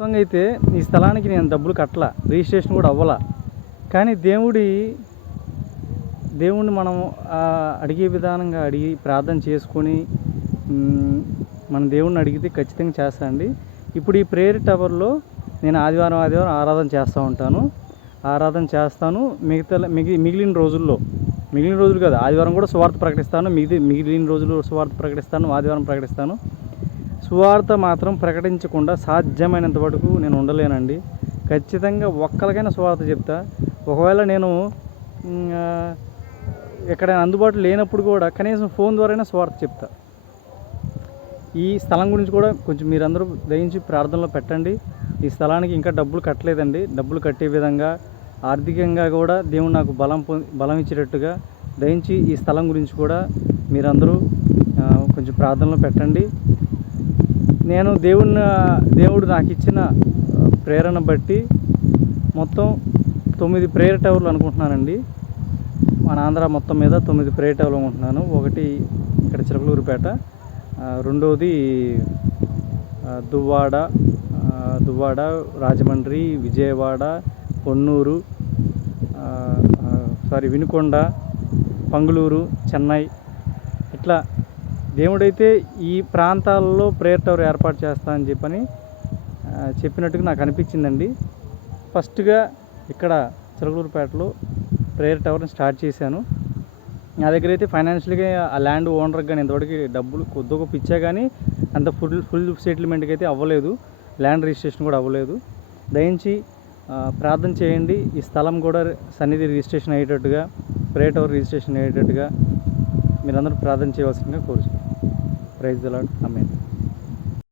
వాస్తవంగా అయితే ఈ స్థలానికి నేను డబ్బులు కట్టలా రిజిస్ట్రేషన్ కూడా అవ్వలా. కానీ దేవుడి దేవుణ్ణి మనం అడిగే విధానంగా అడిగి ప్రార్థన చేసుకొని మన దేవుణ్ణి అడిగితే ఖచ్చితంగా చేస్తానండి ఇప్పుడు ఈ ప్రేయర్ టవర్లో నేను ఆదివారం ఆదివారం ఆరాధన చేస్తూ ఉంటాను. ఆరాధన చేస్తాను. మిగతా మిగి మిగిలిన రోజుల్లో మిగిలిన రోజులు కాదు ఆదివారం కూడా సువార్త ప్రకటిస్తాను. మిగిలి మిగిలిన రోజులు సువార్త ప్రకటిస్తాను ఆదివారం ప్రకటిస్తాను. సువార్త మాత్రం ప్రకటించకుండా సాధ్యమైనంత వరకు నేను ఉండలేనండి. ఖచ్చితంగా ఒక్కరికైనా సువార్త చెప్తా. ఒకవేళ నేను ఎక్కడైనా అందుబాటులో లేనప్పుడు కూడా కనీసం ఫోన్ ద్వారానే సువార్త చెప్తా. ఈ స్థలం గురించి కూడా కొంచెం మీరందరూ దయించి ప్రార్థనలో పెట్టండి. ఈ స్థలానికి ఇంకా డబ్బులు కట్టలేదండి. డబ్బులు కట్టే విధంగా ఆర్థికంగా కూడా దేవుడు నాకు బలం పొ- బలం ఇచ్చేటట్టుగా దయించి ఈ స్థలం గురించి కూడా మీరందరూ కొంచెం ప్రార్థనలో పెట్టండి. నేను దేవుని దేవుడు నాకు ఇచ్చిన ప్రేరణ బట్టి మొత్తం తొమ్మిది ప్రేయర్ టవర్లు అనుకుంటున్నానండి. మన ఆంధ్ర మొత్తం మీద తొమ్మిది ప్రేయర్ టవర్లు అనుకుంటున్నాను. ఒకటి ఇక్కడ చిలకలూరుపేట రెండోది దువ్వాడ దువ్వాడ రాజమండ్రి విజయవాడ పొన్నూరు సారీ వినుకొండ పంగులూరు చెన్నై ఇట్లా దేవుడైతే ఈ ప్రాంతాల్లో ప్రేయర్ టవర్ ఏర్పాటు చేస్తా అని చెప్పని చెప్పినట్టుగా నాకు అనిపించిందండి. ఫస్ట్గా ఇక్కడ చిలకలూరుపేటలో ప్రేయర్ టవర్ని స్టార్ట్ చేశాను. నా దగ్గర అయితే ఫైనాన్షియల్గా ఆ ల్యాండ్ ఓనర్కి కానీ ఇంతవరకు డబ్బులు కొద్దిగా పిచ్చా కానీ అంత ఫుల్ ఫుల్ సెటిల్మెంట్కి అయితే అవ్వలేదు. ల్యాండ్ రిజిస్ట్రేషన్ కూడా అవ్వలేదు. దయించి ప్రార్థన చేయండి. ఈ స్థలం కూడా సన్నిధి రిజిస్ట్రేషన్ అయ్యేటట్టుగా ప్రేయర్ టవర్ రిజిస్ట్రేషన్ అయ్యేటట్టుగా మీరందరూ ప్రార్థన చేయవలసిందిగా కోరుచున్నాను ప్రైజ్ అలాడ్ అమ్మే